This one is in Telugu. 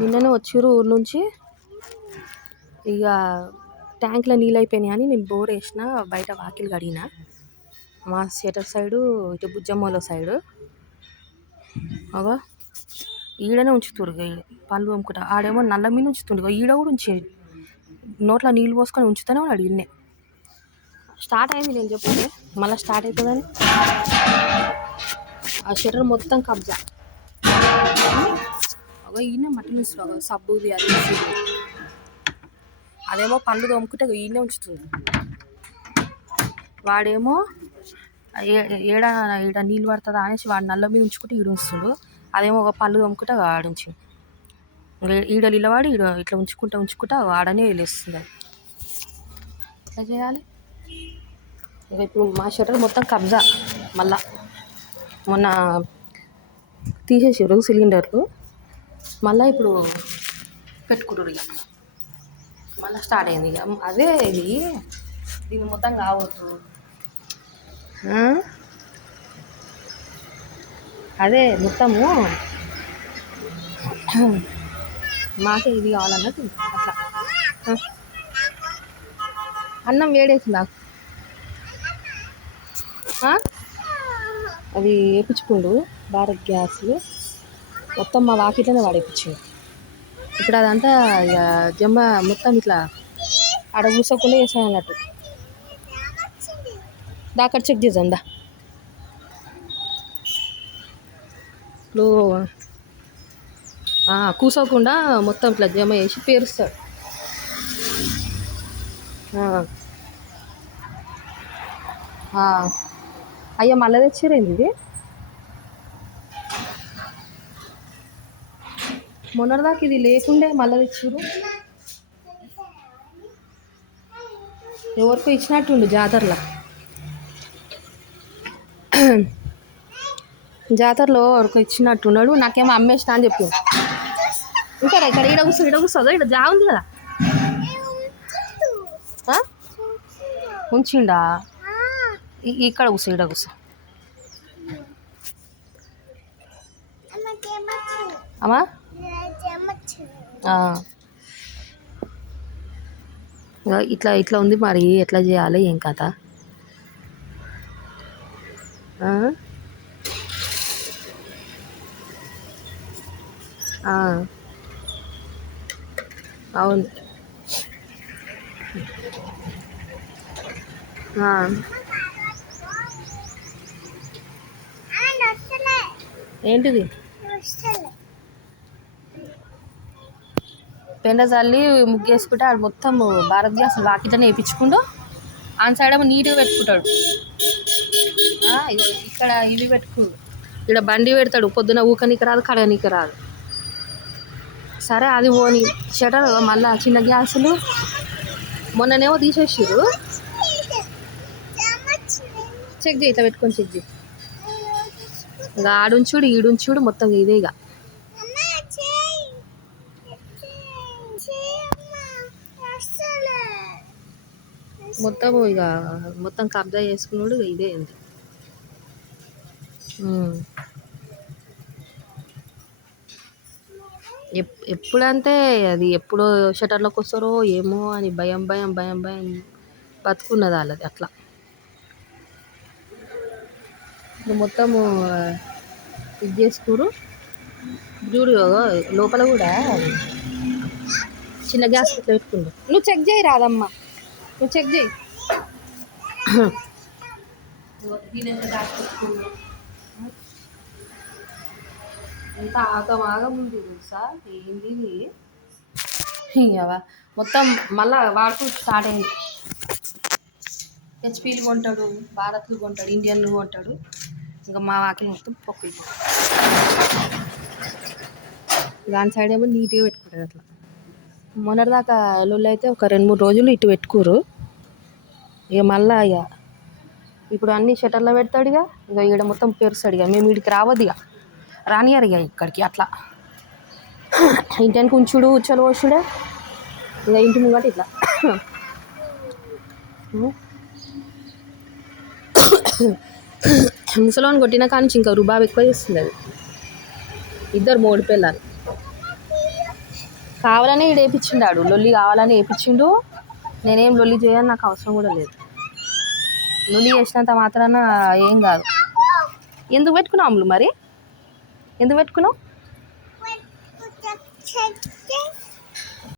నిన్ననే వచ్చిర్రు ఊరు నుంచి. ఇక ట్యాంక్లో నీళ్ళు అయిపోయినాయి అని నేను బోర్ వేసిన, బయట వాకిలు కడిగిన. మా షటర్ సైడు, ఇటు బుజ్జమ్మలో సైడు అగో ఈడనే ఉంచుతురు. పళ్ళు అమ్ముకుంటా ఆడేమో నల్ల మీద ఉంచుతుండు, ఈడ కూడా ఉంచేది. నోట్లో నీళ్ళు పోసుకొని ఉంచుతూనే ఉన్నాడు. ఈయన్నే స్టార్ట్ అయింది. నేను చెప్తే మళ్ళీ స్టార్ట్ అవుతుందని ఆ షటర్ మొత్తం కబ్జా. అగో ఈయనే మట్టి ఉంచుతాడు, సబ్బుది అది అదేమో పళ్ళు తోముకుంటే ఈయనే ఉంచుతుంది. వాడేమో ఈడ నీళ్ళు పడుతుందా అనేసి వాడు నల్ల మీద ఉంచుకుంటే ఈడ ఉంచుతుడు. అదేమో ఒక పళ్ళు తోముకుంటే ఆడుంచి ఈడ నిలవాడి ఈడ ఇట్లా ఉంచుకుంటా ఆడనే వెళ్ళేస్తుంది. ఎట్లా చేయాలి ఇక? ఇప్పుడు మా షటర్ మొత్తం కబ్జా. మళ్ళా మొన్న తీసేసారు సిలిండర్లు, మళ్ళీ ఇప్పుడు పెట్టుకుంటారు. ఇక మళ్ళీ స్టార్ట్ అయింది. ఇక అదే దీన్ని మొత్తం కావద్దు. అదే మొత్తము మాకే ఇది కావాలన్నట్టు అట్లా. అన్నం వేడేసి నాకు అది వేయించుకుండు. భారత్ గ్యాస్ మొత్తం మా వాకిట్లోనే వాడేపించిండు. ఇప్పుడు అదంతా ఇక జమ్మ మొత్తం ఇట్లా ఆడ కూసోకుండా వేసాను అన్నట్టు. దాక్కడ చెక్ చేద్దాం దా. ఇప్పుడు కూసోకుండా మొత్తం ఇట్లా జమ వేసి పేరుస్తాడు. అయ్యా మళ్ళీ తెచ్చిరేంది ఇది? మొన్నటిదాకా ఇది లేకుండే మళ్ళీ తెచ్చిరు. ఎవరికో ఇచ్చినట్టుండు జాతరలో. ఎవరికో ఇచ్చినట్టున్నాడు. నాకేమో అమ్మేసిన అని చెప్పి. ఇంకా ఇక్కడ ఈడ కూర్చోదా? ఇక్కడ జా ఉంది కదా, ఉంచిండా? ఇక్కడ కూర్చో, ఈడ కూర్చో. అమ్మా ఇట్లా ఉంది మరి. ఎట్లా చేయాలి ఏం కథ? అవును. ఏంటిది? పెండ చల్లి ముగ్గేసుకుంటే ఆడు మొత్తం భారత్ గ్యాస్ వాకిట్లనే వేయించుకుంటూ ఆన్ సైడ్ ఏమో నీట్గా పెట్టుకుంటాడు. ఇక్కడ ఇవి పెట్టుకుండు. ఇక్కడ బండి పెడతాడు. పొద్దున ఊకనీకి రాదు, కడగనీకి రాదు. సరే అది పోని. షటర్ మళ్ళీ చిన్న గ్యాసులు మొన్ననేమో తీసేసిర్రు. చెక్ చేయి, ఇట్లా పెట్టుకొని చెక్ చేయి. ఇక ఆడుంచుడు ఈడుంచుడు మొత్తం ఇదే. ఇక మొత్తం కబ్జా చేసుకున్నాడు. ఇదే అండి. ఎప్పుడంటే అది ఎప్పుడో షటర్లోకి వస్తారో ఏమో అని భయం బతుకున్నది వాళ్ళది. అట్లా మొత్తము ఇది చేసుకోరు. చూడు లోపల కూడా చిన్న గ్యాస్ ఇట్లా పెట్టుకుండు. నువ్వు చెక్ చేయి రాదమ్మా, నువ్వు చెక్ చేయి. ఎంత ఆగముంది తెలుసా? ఏంది మొత్తం మళ్ళా వాడుతూ స్టార్ట్ అయింది. హెచ్పీలు కొంటాడు, భారత్లు కొంటాడు, ఇండియన్లు కొంటాడు. ఇంకా మా వాకిలి మొత్తం పొక్కు. దాని సైడ్ ఏమో నీట్గా పెట్టుకుంటారు. అట్లా మొన్నటిదాకా లొల్లి అయితే ఒక 2-3 రోజులు ఇటు పెట్టుకోరు. ఇక మళ్ళా ఇప్పుడు అన్ని షటర్లో పెడతాడు. ఇక ఈడ మొత్తం పేరుస్తాడు. ఇక మేము వీడికి రావద్దు, ఇక రానియారు ఇక ఇక్కడికి. అట్లా ఇంటికి ఉంచుడు, ఉచ్చలు పోసుడే. ఇక ఇంటి ముంగట ఇట్లా ముసలోని కొట్టిన కానీ ఇంకా రుబాబు ఎక్కువ చేస్తుంది. అది ఇద్దరు మోడి పిల్లలు. కావాలని ఈడు వేయించిండాడు, లొల్లి కావాలని వేయించిండు. నేనేం లొల్లి చేయని, నాకు అవసరం కూడా లేదు. లొల్లి చేసినంత మాత్రాన ఏం కాదు. ఎందుకు పెట్టుకున్నావు అమ్ములు? మరి ఎందుకు పెట్టుకున్నావు?